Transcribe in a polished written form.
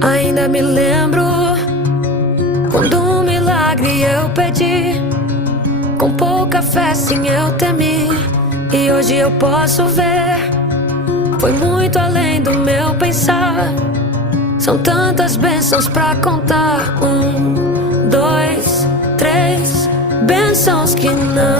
Ainda me lembro quando um milagre eu pedi, com pouca fé sim eu temi, e hoje eu posso ver, foi muito além do meu pensar. São tantas bênçãos pra contar. 1, 2, 3 bênçãos que não